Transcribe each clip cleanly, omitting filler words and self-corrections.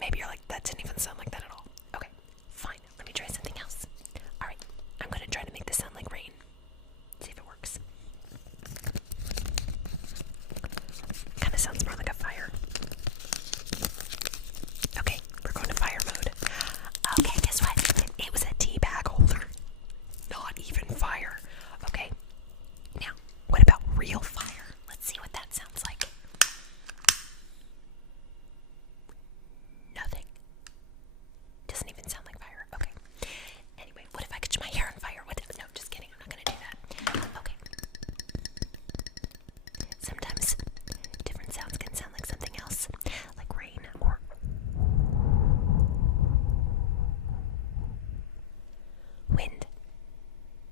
Maybe you're like, that didn't even sound like that at all. Okay, fine. Let me try something else. Alright, I'm gonna try to make this sound like rain. See if it works. Kinda sounds more like a fire. Okay, we're going to fire mode. Okay, guess what? It was a tea bag holder. Not even fire. Okay, now, what about real fire? Let's see what that sounds like. Nothing. Doesn't even sound like fire. Okay. Anyway, what if I catch my hair on fire? What? No, just kidding. I'm not gonna do that. Okay. Sometimes different sounds can sound like something else, like rain or wind.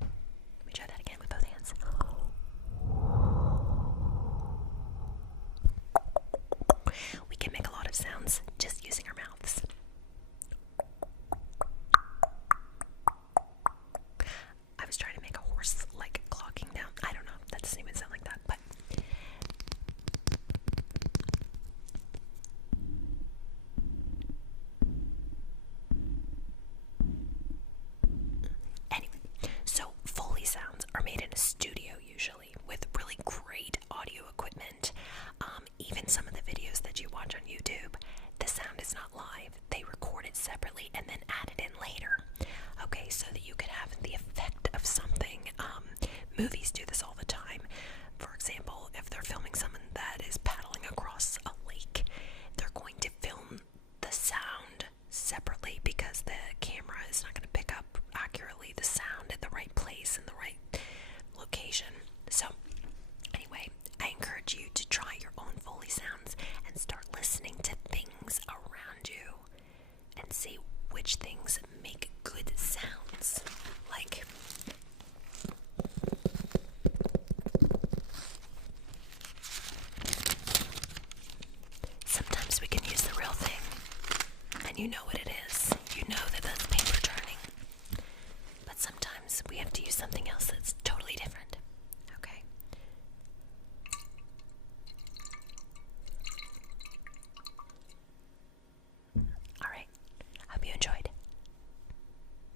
Let me try that again with both hands. We can make a lot of sounds just using our mouths. I was trying to make a horse like clocking down. I don't know. That doesn't even sound like that, but anyway, so Foley sounds are made in a studio usually with really great audio equipment. Even some of the videos that you watch on YouTube, the sound is not live. They record it separately and then add it in later. Okay, so that you could have the effect of something. Movies do this all the time. For example, if they're filming someone that is paddling across a lake, they're going to film the sound separately because the camera is not going to pick up accurately the sound at the right place in the right location. So anyway, I encourage you to try your own Foley sounds and start listening to things around you and see which things make good sounds. Like sometimes we can use the real thing, and you know what it is. You know that that's paper turning. But sometimes we have to use something else that's totally different.